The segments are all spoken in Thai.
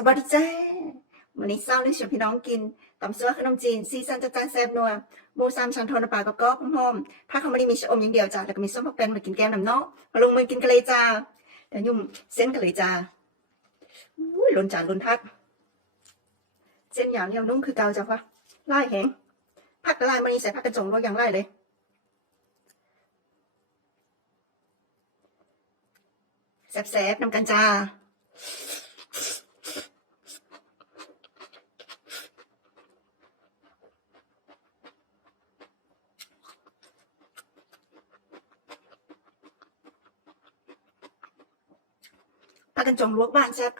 สวัสดีจ้ามื้อนี้เช้านี้ชวนพี่น้องกินตำซั่วขนมจีนสีสันจัดจ้านแซ่บนัวหมู3ชั้นทอดน้ำปลากรอบๆหอมๆผักหอมมะลิมีชะอมอย่างเดียวจ้าแล้วก็มีส้มผักแป้นมากินแก้มน้ำเนาะมาลงมือกินกันเลยจ้าเดี๋ยวยุ่มเส้นกันเลยจ้าอุ้ยล้นจานล้นทัดเส้นยาวเหนียวนุ่มคือเก่าจ้าค่ะลายแห้งผักละลายมื้อนี้ใส่ผักกระจงลวกอย่างไรเลยแซ่บๆนำกันจ้าผักกระจงลวกบ้านแซ่บ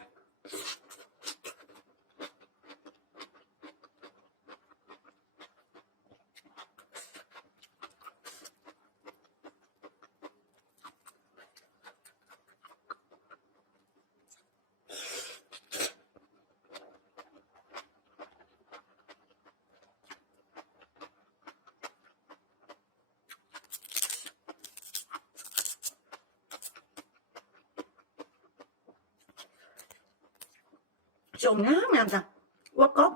ชมงามจ้ะลวกกรอบ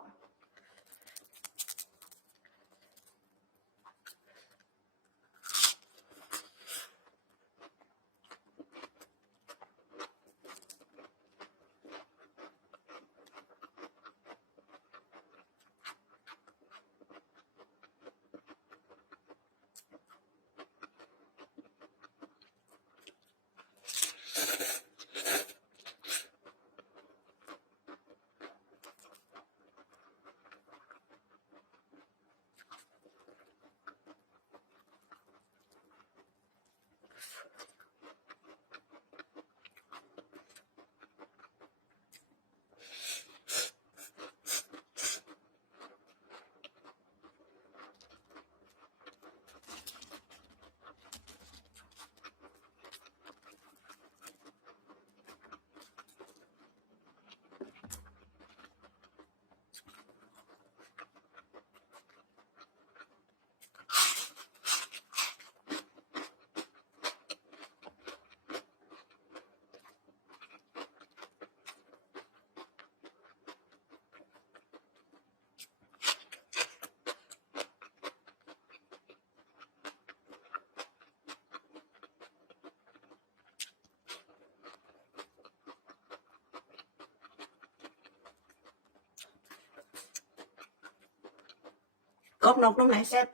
กรอบนอกนุ่มในแซ่บ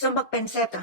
ส้มผักเป็นแซ่บจ้ะ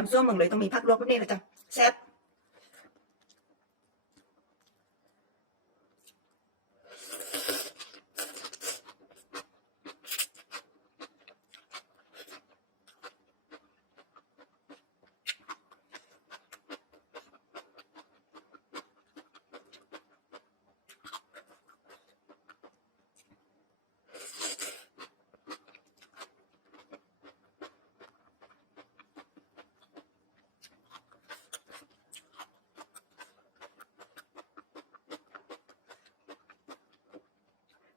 ตำซั่วเมืองเลยต้องมีผักลวกแบบนี้ล่ะจ้ะแซ่บ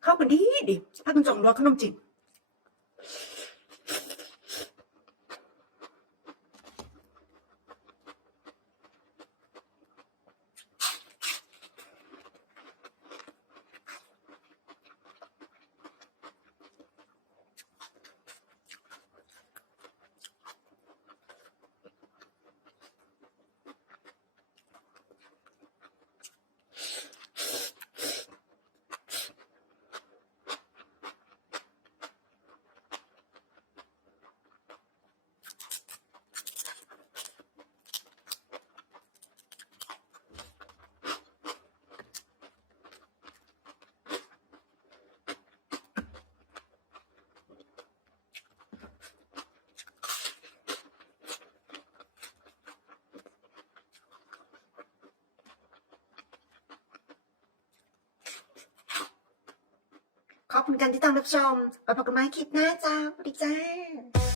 เข้ากันดีพากันจ่องลวกขนมจีนขอบคุณกันที่ตามรับชมไว้พบกันใหม่คลิปหน้าจ้าสวัสดีจ้า